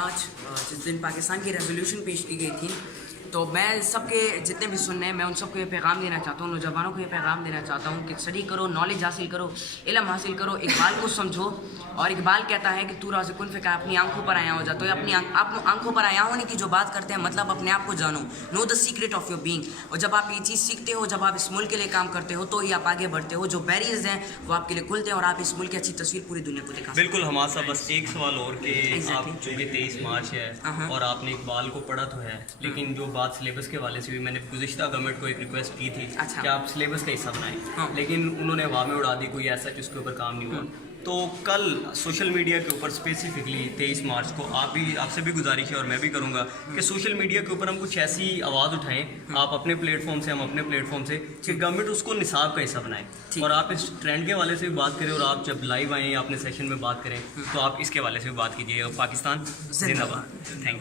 آج جس دن پاکستان کی ریزولوشن پیش کی گئی تھی تو میں سب کے جتنے بھی سننے ہیں میں ان سب کو یہ پیغام دینا چاہتا ہوں، نوجوانوں کو یہ پیغام دینا چاہتا ہوں کہ اسٹڈی کرو، نالج حاصل کرو، علم حاصل کرو، اقبال کو سمجھو. اور اقبال کہتا ہے کہ تو راز کن فکر اپنی آنکھوں پر آیا ہو جا. تو یہ اپنی آنکھوں پر آیا ہونے کی جو بات کرتے ہیں مطلب اپنے آپ کو جانو، نو دا سیکرٹ آف یور بینگ. اور جب آپ یہ چیز سیکھتے ہو، جب آپ اس ملک کے لیے کام کرتے ہو تو ہی آپ آگے بڑھتے ہو. جو بیریئرز ہیں وہ آپ کے لیے کھلتے ہیں اور آپ اس ملک کی اچھی تصویر پوری دنیا کو دکھا. بالکل حماد صاحب، بس ایک سوال اور کہ آپ چونکہ 23 مارچ ہے اور آپ نے اقبال کو پڑھا تو ہے، لیکن جو بات سلیبس کے حوالے سے بھی میں نے گزشتہ گورنمنٹ کو ایک ریکویسٹ کی تھی کہ آپ سلیبس کا حصہ بنائیں، لیکن انہوں نے ہوا میں اڑا دی، کوئی ایسا کہ اس کے اوپر کام نہیں ہوا. تو کل سوشل میڈیا کے اوپر اسپیسیفکلی 23 مارچ کو آپ سے بھی گزارش ہے اور میں بھی کروں گا کہ سوشل میڈیا کے اوپر ہم کچھ ایسی آواز اٹھائیں، آپ اپنے پلیٹ فارم سے، ہم اپنے پلیٹ فارم سے، کہ گورنمنٹ اس کو نصاب کا حصہ بنائے. اور آپ اس ٹرینڈ کے حوالے سے بھی بات کریں اور آپ جب لائیو آئیں یا اپنے سیشن میں بات کریں تو آپ اس کے حوالے سے بھی بات کیجیے. پاکستان زندہ باد. Thank you.